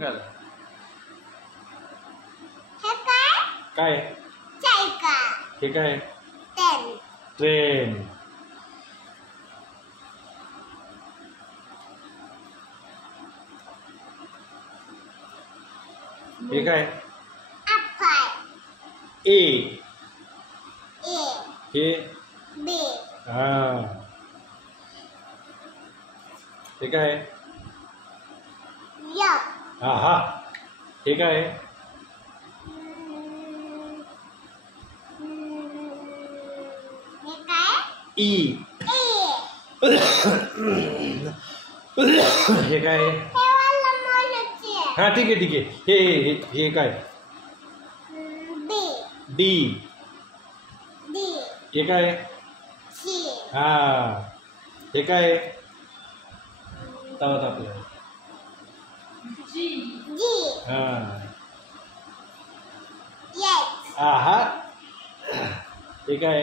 जंगल. हे काय? काय? सायकल. हे काय? ट्रेन. ट्रेन. हे काय? ऍपल. ए. ए. हे. बी. हा. हे काय? यप. आहा. हे काय? हे काय? ई. ए. हे काय? हे वाला मोठे. हा ठीक आहे ठीक आहे. हे काय? बी. डी. डी. हे काय? सी. हा. हे काय? तावत आपलं. जी. हा. एच. आहा. हे काय?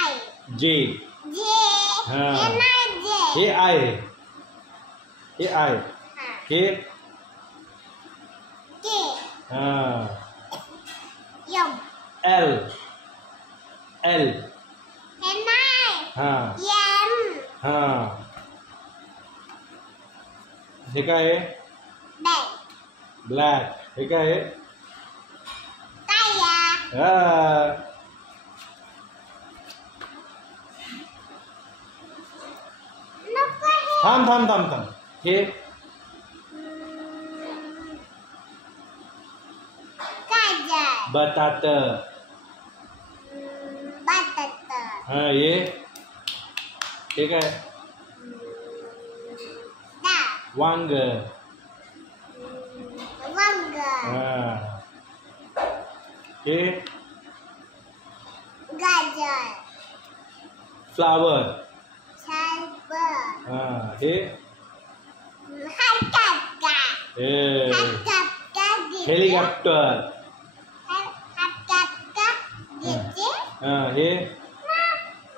आय. जे. जे. हा. हे नाही जे. हे आय. हे आय. हा. हे. के. हा. यम. एल. एल. हे नाही. हा. एम. हा. हे काय? बॅग. ब्लॅक. हे काय? काया. हा. नको हे. थांब. हे. गाजर. बटाट. बटाटा. हा. हे काय? डाळ. वांग. वांग. हा. हे. गाजर. फ्लावर. शरबत. हा. हे. हटका. हे. हटका घेते. हेलिकॉप्टर. हटका घेते. हा. हे.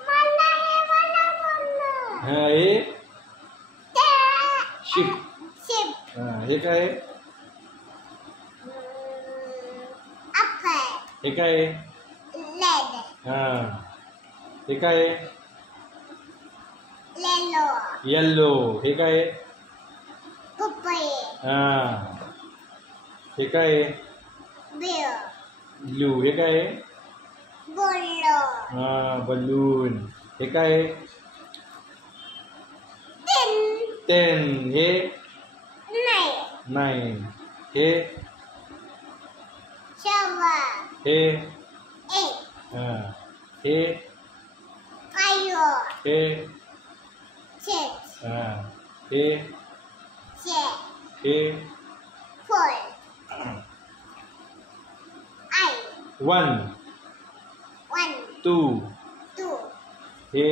मला हे बोलणं. हा. हे. शिप. शिप. हा. हे काय? ऍपल. हे काय? लेड. हा. हे काय? लेलो. येल्लो. हे काय? पपई. हा. हे काय? बिळ. ब्लू. हे काय? बोलो. हा. बलून. हे काय? टेन. हे. नाही. हे. शवर. हे. एक. हा. हे. फायो. हे. सिक्स. हा. हे. सेवन. हे. Four. I. One. One. Two. Two. हे.